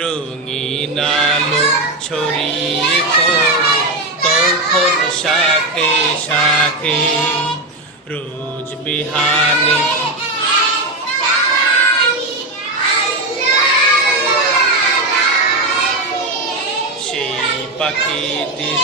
রঙিন আলো ছড়িয়ে পড়ে তখন শাখে শাখে। রোজ বিহানে সেই পাখিটির